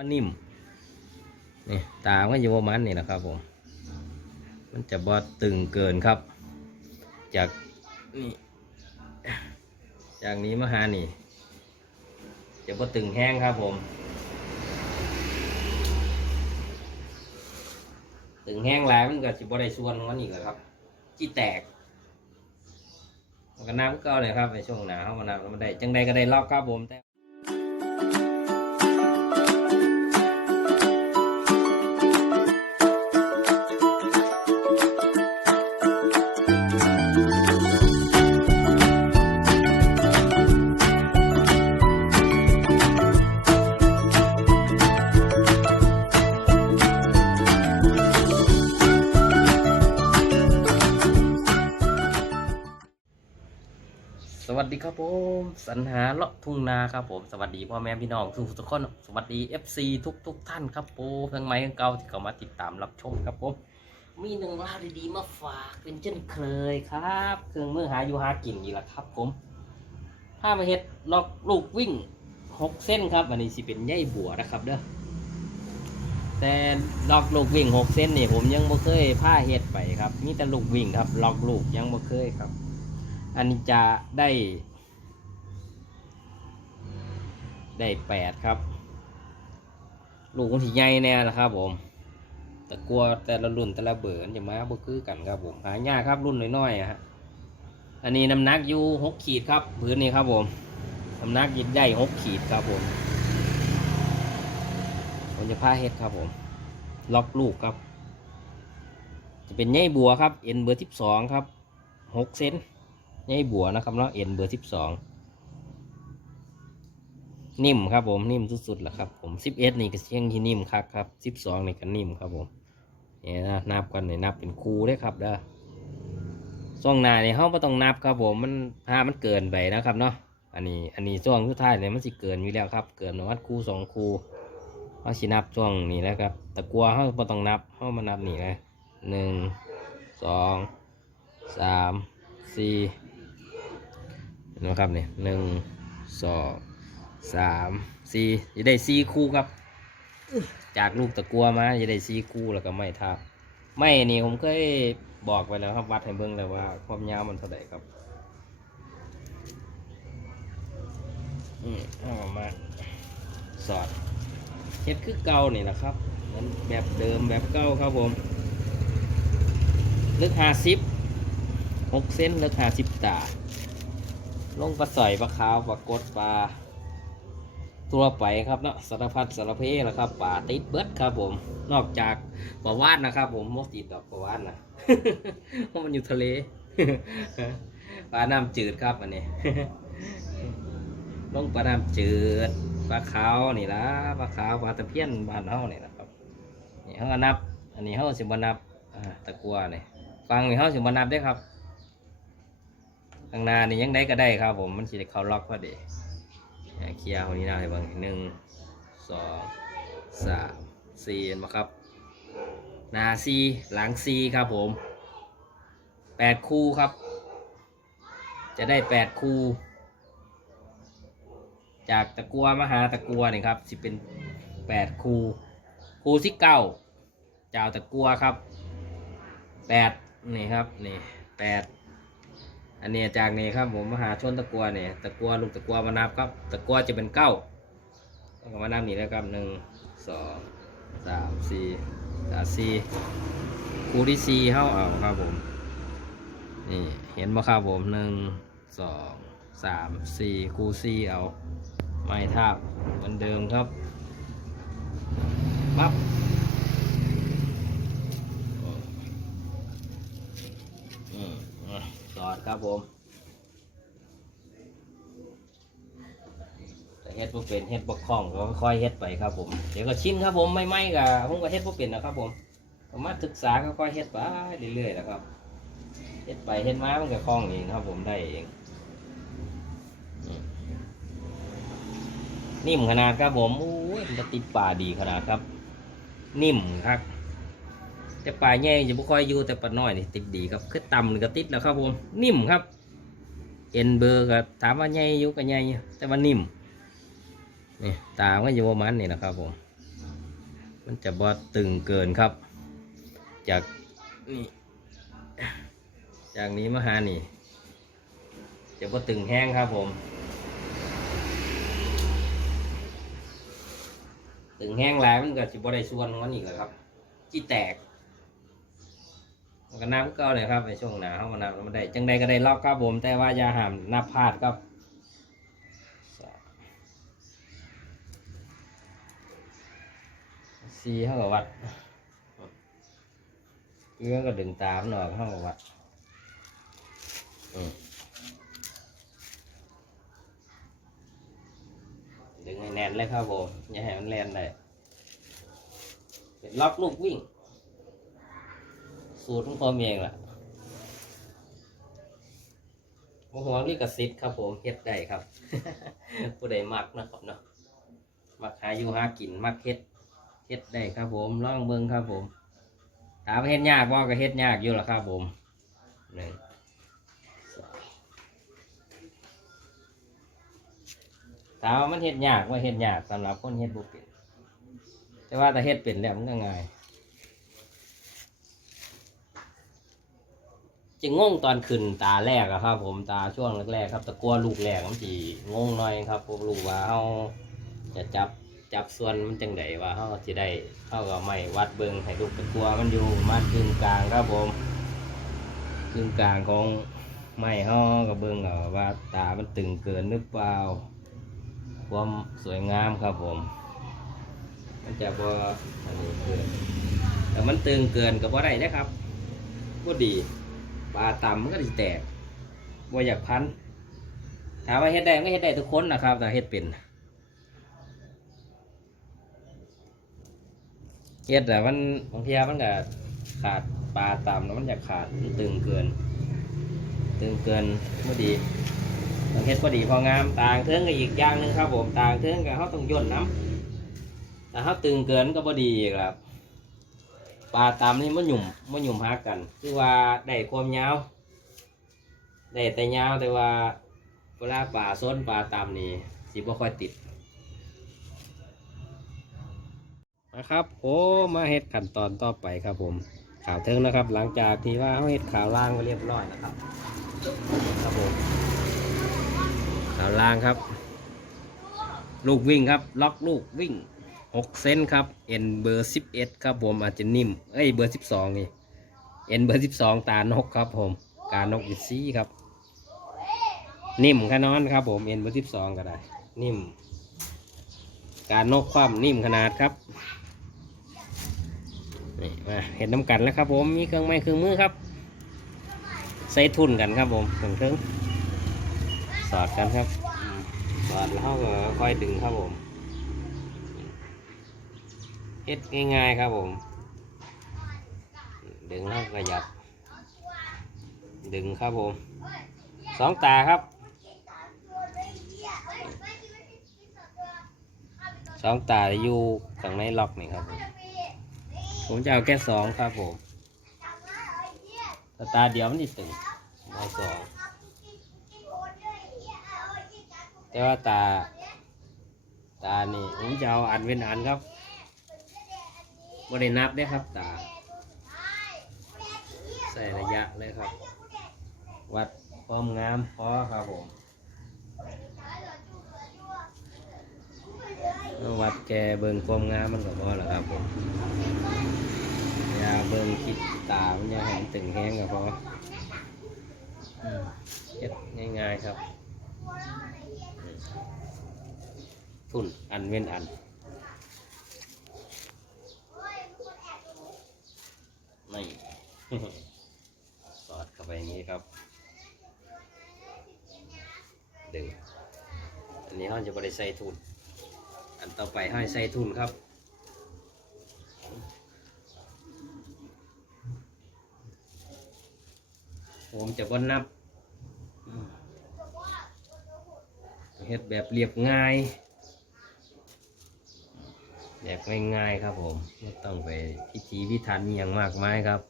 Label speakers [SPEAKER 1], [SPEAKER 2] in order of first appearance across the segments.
[SPEAKER 1] ว่านิ่มนี่ตามันก็อยู่ประมาณนี้นะครับผม มันจะบอตึงเกินครับ จากนี่จากนี้มาหานี่ จะบอตึงแห้งครับผม ตึงแห้งหลายมันก็จะบอได้ส่วนของมันอีกแล้วครับจีแตกมันก็น้ำก็เลยครับในช่วงหนาวมันน้ำแล้วมันได้จังใดก็ได้รอบครับผม วัสดีครับผมสัญหาเลาะทุ่งนาครับผมสวัสดีพ่อแม่พี่น้องทุกทุกคนสวัสดี FC ทุกทุกท่านครับผมทั้งใหม่ทั้งเก่าที่เข้ามาติดตามรับชมครับผมมีหนึ่งราวดีๆมาฝากเป็นเช่นเคยครับ เครื่องมือหาอยู่หากินอีกแล้วครับผมถ้ามาเฮ็ดล็อกลูกวิ่งหกเส้นครับ อันนี้สิเป็นใยบัวนะครับเด้อแต่ล็อกลูกวิ่งหกเส้นนี่ผมยังบ่เคยผ้าเฮ็ดไปครับ มีแต่ลูกวิ่งครับล็อกลูกยังบ่เคยครับ อันนี้จะได้ ได้แปดครับ ลูกมันที่ใหญ่แน่นะครับผม แต่กลัวแต่ละรุ่นแต่ละเบอร์นจะมาบ่คือกันครับผมหายากครับรุ่นน้อยๆอะฮะอันนี้น้ำหนักอยู่หกขีดครับพื้นนี้ครับผมน้ำหนักยิดใหญ่หกขีดครับผมผมจะพาเฮ็ดครับผม ล็อกลูกครับ จะเป็นใยบัวครับเอ็นเบอร์สิบสองครับหกเซน ใยบัวนะครับเนาะเอ็นเบอร์สิบสองนิ่มครับผมนิ่มสุดๆแหละครับผมสิบเอ็ดนี่ก็เชียงที่นิ่มครับครับสิบสองนี่ก็นิ่มครับผมเนี่ยนะนับกันเนี่ยนับเป็นคูได้ครับเด้อช่วงหน้าเนี่ยเขาไม่ต้องนับครับผมมันถ้ามันเกินไปนะครับเนาะอันนี้อันนี้ช่วงสุดท้ายเนี่ยมันสิเกินอยู่แล้วครับ เกินประมาณคูสองคูเขาสินับช่วงนี้แล้วครับแต่กลัวเขาไม่ต้องนับเขามานับนี่เลยหนึ่งสองสามสี่ ห็นะครับเนี่ยหนึ่งสองสามสี่จะได้สี่คู่ครับ จากลูกตะกัวมาจะได้สี่คู่แล้วก็ไม่ทับไม่นี่ผมเคยบอกไปแล้วครับวัดให้เบิ่งแล้วว่าความยาวมันเท่าไหร่ครับอืมเอามาสอดเฮ็ดคือเก่านี่แหละครับเหมือนแบบเดิมแบบเก่าครับผมลึกห้าสิบหกเส้นลึกห้าสิบตา ลงปลาใสอยปลาขาวปลากดปลาตัวไปครับเนาะสารพัดสารเพแหละครับปลาติดเบิดครับผม นอกจากปลาวานนะครับ ผมมกติดดอกปลาวานนะเพราะมันอยู่ทะเลปลาน้ำจืดครับอันนี้ลงปลาน้ำจืดปลาขาวนี่ละปลาขาวปลาตะเพียนบ้านเฮานี่นะครับนี่เขานับ อันนี้เขาสิบนับอ่าตะกัวนี่ฟังนี่เขาสิบนับได้ครับ ข้างหน้านี่ยังได้ก็ได้ครับ ผมมันสิเขาล็อกพอดีเคลียร์คนนี้หน้าให้เบิ่งหนึ่งสองสามสี่เห็นไหมครับหน้าสี่หลังสี่ครับผมแปดคู่ครับ จะได้แปดคู่ จากตะกัวมหาตะกัวนี่ครับสิเป็นแปดคู่คู่ที่เก้าเจ้าตะกัวครับแปดนี่ครับนี่แปด อันนี้จากนี้ครับผมมหาชนตะกัวเนี่ยตะกัวลูกตะกัวมานับครับ ตะกัวจะเป็นเก้าต้องมานับนี่แล้วครับหนึ่งสองสามสี่สามสี่คูที่สี่เข้าเอาครับผมนี่เห็นไหมครับผมหนึ่งสองสามสี่คูสี่เอา ไม่ทาบเหมือนเดิมครับปั๊บอืมอะสอด ครับผมแต่เฮ็ดบ่เป็นเฮ็ดบ่คล่องก็ค่อยเฮ็ดไปครับผม เดี๋ยวก็ชินครับผมไม่ไม่ก็ผมก็เฮ็ดบ่เป็นนะครับผมก็มาศึกษาก็ค่อยเฮ็ดไปเรื่อยๆนะครับเฮ็ดไปเฮ็ดมามันก็คล่องเองครับผมได้เองนิ่มขนาดครับผมโอ้ยมันติดป่าดีขนาดครับ นิ่มครับ แต่ปลาแง่จะไม่ค่อยอยู่แต่ปลาน้อยนี่ติดดีครับคือต่ำนี่ก็ติดแล้วครับผมนิ่มครับ เอ็นเบอร์ก็ถามว่าแง่อยู่ก็แง่อยู่แต่ว่านิ่มนี่ตาก็อยู่ประมาณนี้นะครับผมมันจะบอตึงเกินครับ จากนี่จากนี้มาหานี่ จะบอตึงแห้งครับผมตึงแห้งแล้วมันก็จะบอได้ส่วนของมันอีกแล้วครับจีแตก มันก็น้ำก็เลยครับในช่วงหนาวมันน้ำมันได้จังใดก็ได้ล็อกครับผมแต่ว่าอย่าห้ามนับพลาดครับซีเท่ากับวัดเรื่องก็ดึงตามหน่อยเท่ากับวัดดึงให้แน่นเลยครับผมอย่าให้มันแลนเลยล็อกลูกวิ่ง สูตรของผมเองล่ะโมโหลิกซิตครับผมเฮ็ดได้ครับ ผู้ใดมักนะครับเนาะมักหาอยู่หากินมักเฮ็ดเฮ็ดได้ครับผมล่องเบิ่งครับผม ถามเฮ็ดยากบ่าก็เฮ็ดยากอยู่ละครับผมหนึ่งถามว่ามันเฮ็ดยากว่าเฮ็ดยากสำหรับคนเฮ็ดบ่เป็นแต่ว่าถ้าเฮ็ดเป็นแล้วมันก็ง่าย จะงงตอนขึ้นตาแรกอะครับ ผมตาช่วงแรกๆครับแตะกลัวลูกแรกมันสิงงหน่อยครับผมรู้ว่าเฮาจะจับจับส่วนมันจังไดว่าเขาสิได้เขากับไม้วัดเบิงให้ลูกตะกัวมันอยู่มากึ่งกลางครับผมกึ่งกลางของไม้เขากับเบิงเอาว่าตามันตึงเกินหรือเปล่าความสวยงามครับผม มันจะบ่อันนี้เกินแต่มันตึงเกินกับว่าได้นะครับก็ดี ปลาต่ำมันก็สิแตกว่าอยากพัน ถามว่าเฮ็ดได้มันก็เฮ็ดได้ทุกคนนะครับแต่เฮ็ดเป็นเฮ็ดแต่มันบางทีมันก็ขาดปลาตามแล้วมันอยากขาดมันตึงเกิน ตึงเกินไม่ดีต้องเฮ็ดพอดีพองามต่างเทิงกับอีกอย่างหนึ่งครับผมต่างเทิงกับเขาต้องย่นน้ำแต่เขาตึงเกินก็พอดีครับ ปลาตามนี่มันหยุ่มมันหยุ่มหากัน คือว่าได้ความยาวได้แต่ยาวแต่ว่าเวลาปลาส้นปลาตามนี่สิบ่ค่อยติดนะครับโอ้มาเฮ็ดขั้นตอนต่อไปครับผมข่าวเทิงนะครับ หลังจากที่ว่าเขาเฮ็ดข่าวล่างไปเรียบร้อยนะครับครับผมข่าวล่างครับ ลูกวิ่งครับ ล็อกลูกวิ่ง หกเซนครับเอ็นเบอร์สิบเอ็ดครับผมอาจจะนิ่ม เอ้ยเบอร์สิบสองนี่เอ็นเบอร์สิบสองตานกครับผม การนกอิซี่ครับ นิ่มขนอนครับผมเอ็นเบอร์สิบสองก็ได้ นิ่ม การนกความนิ่มขนาดครับนี่มาเห็นน้ำกันแล้วครับผมมีเครื่องไม้เครื่องมือครับ ใส่ทุนกันครับผมถึงถึงสอดกันครับสอดแล้วก็ค่อยดึงครับผม เฮ็ดง่ายๆครับผม ดึงแล้วก็หยับ ดึงครับผมสองตาครับสองตาอยู่ข้างในล็อกนี่ครับ ผมผมจะเอาแค่สองครับผมตาเดียวมันจะตึงเอาสองแต่ว่าตา ตานี่ผมจะเอาอันเว้นอันครับ ไม่ได้นับได้ครับตา ใส่ระยะเลยครับ วัดความงามพอครับผมวัดแกเบิ่งความงามมันก็พอแล้วครับผมอย่าเบิ่งคิดตามันอย่าให้มันตึงแห้งก็พอเฮ็ดง่ายๆครับทุนอันเว้นอัน สอดเข้าไปอย่างนี้ครับ ดึง อันนี้เราจะบริใส่ทุน อันต่อไปให้ใส่ทุนครับผมจะบ่นับเฮ็ดแบบเรียบง่าย แบบง่ายๆครับผม ไม่ต้องไปพิธีพิธันอย่างมากมายครับ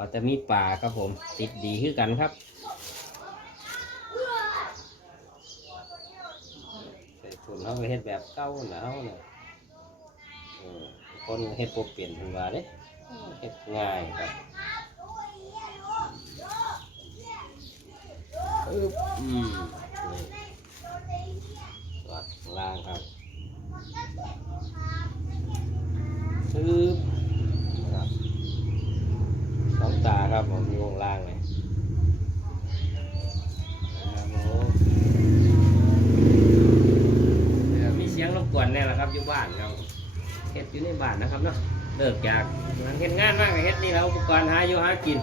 [SPEAKER 1] ก็จะมีป่าครับผม ติดดีขึ้นกันครับเขาเฮ็ดแบบเก่าหนาวเนี่ยเออคนเฮ็ดบ่เปลี่ยนเพิ่นว่าเด้เฮ็ดง่ายครับอืมสอดล่างครับอึ๊บสองตา ครับผมอยู่ข้างล่างเลยมเอ่อมีเสียงรบกวนแน่ละครับอยู่บ้านครับเฮ็ดอยู่ในบ้านนะครับเนาะเลิกจากงานเฮ็ดงานมากเฮ็ดนี่เราอุปกรณ์หาอยู่หากิน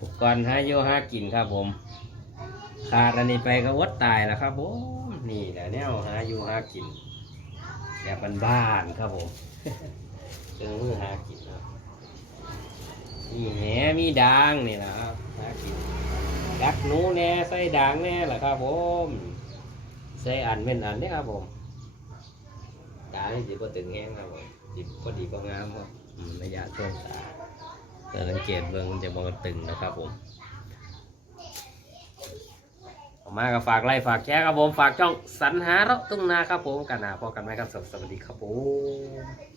[SPEAKER 1] อุปกรณ์หาอยู่หากินครับผม ขาดอันนี้ไปก็อดตายแล้วครับผมนี่แหละแนวหาอยู่หากินแบบบ้านๆครับผม เครื่องมือหากินครับมีแหมีด่างนี่นะครับหากินดักหนูแน่ใส่ด่างแน่แหละครับผมใส่อันเป็นอันนี่ครับผมตานี่สิบ่ตึงแห้งครับผมสิพอดีพองามครับระยะช่วงตาแต่สังเกตเบิ่งมันจะบ่ตึงนะครับผมออกมาก็ฝากไลค์ฝากแชร์ครับผม ฝากช่องสรรหาเราะตุ้งนาครับผม กันนะพอกันไหมครับ สวัสดีครับผม